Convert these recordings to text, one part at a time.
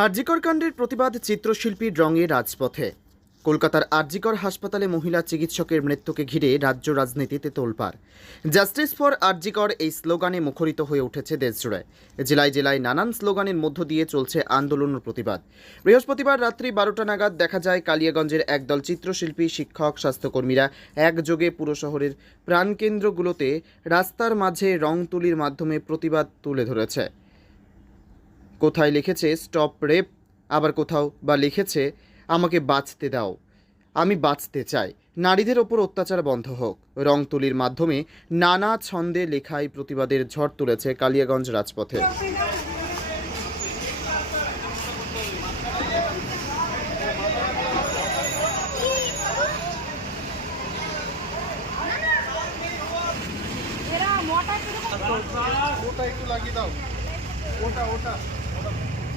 আরজিকর কাণ্ডের প্রতিবাদ চিত্রশিল্পীর রঙে রাজপথে। কলকাতার আরজিকর হাসপাতালে মহিলা চিকিৎসকের মৃত্যুকে ঘিরে রাজ্য রাজনীতিতে তোলপাড়। জাস্টিস ফর আরজিকর এই স্লোগানে মুখরিত হয়ে উঠেছে দেশজুড়ে। জেলায় জেলায় নানান স্লোগানের মধ্য দিয়ে চলছে আন্দোলন প্রতিবাদ। বৃহস্পতিবার রাত্রি বারোটা নাগাদ দেখা যায় কালিয়াগঞ্জের একদল চিত্রশিল্পী, শিক্ষক, স্বাস্থ্যকর্মীরা একযোগে পুরো শহরের প্রাণকেন্দ্রগুলোতে রাস্তার মাঝে রং তুলির মাধ্যমে প্রতিবাদ তুলে ধরেছে। কোথায় লিখেছে স্টপ রেপ আবার কোথাও বা লিখেছে আমাকে বাঁচতে দাও আমি বাঁচতে চাই নারীদের ওপর অত্যাচার বন্ধ হোক। রং তুলির মাধ্যমে নানা ছন্দে লেখায় প্রতিবাদের ঝড় তুলেছে কালিয়াগঞ্জ রাজপথে। ওটা একটু লাগিয়ে দাও। ওটা ওটা।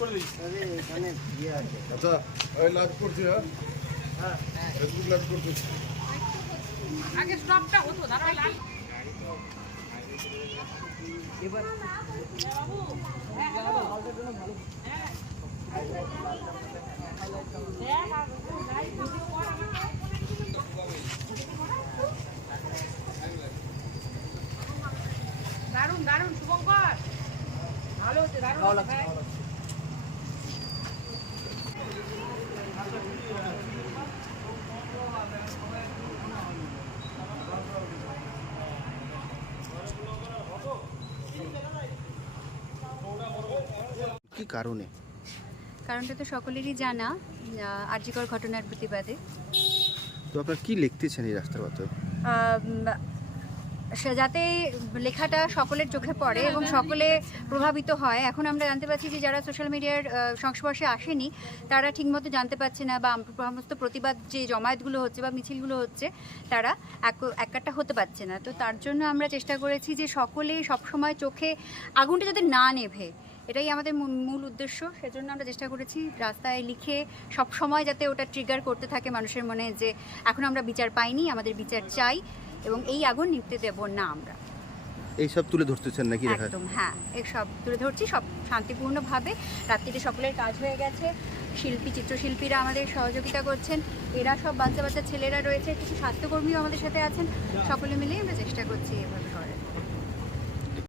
হালকা হালকা আচ্ছা ওই করছি হ্যাঁ? ফেসবুক লাইভ করছি। আগে স্টপটা হতো দাঁড়াই লাল। দারুণ দারুণ শুভঙ্কর। ভালো হচ্ছে দারুণ কারণে? কারণটা তো সকলেরই জানা আর্যিকর ঘটনার প্রতিবাদে। তো আপনার কি লিখতেছেন এই রাস্তার পথে যাতে লেখাটা সকলের চোখে পড়ে এবং সকলে প্রভাবিত হয়। এখন আমরা জানতে পারছি যে যারা সোশ্যাল মিডিয়ার সংস্পর্শে আসেনি তারা ঠিকমতো জানতে পারছে না বা সমস্ত প্রতিবাদ যে জমায়েতগুলো হচ্ছে বা মিছিলগুলো হচ্ছে তারা এক- একাট্টা হতে পারছে না। তো তার জন্য আমরা চেষ্টা করেছি যে সকলে সবসময় চোখে আগুনটা যাতে না নেভে। এটাই আমাদের মূল- উদ্দেশ্য। সেজন্য আমরা চেষ্টা করেছি রাস্তায় লিখে সব সময় যাতে ওটা ট্রিগার করতে থাকে মানুষের মনে যে এখন আমরা বিচার পাইনি আমাদের বিচার চাই এবং এই আগুন নিতে দেব না আমরা। এইসব তুলে ধরতেছেন নাকি একদম হ্যাঁ এই সব তুলে ধরছি সব শান্তিপূর্ণভাবে। রাত্রিতে সকলের কাজ হয়ে গেছে শিল্পী চিত্রশিল্পীরা আমাদের সহযোগিতা করছেন এরা সব বাচ্চা বাচ্চা ছেলেরা রয়েছে কিছু স্বাস্থ্যকর্মীও আমাদের সাথে আছেন সকলে মিলেই আমরা চেষ্টা করছি এভাবে করার।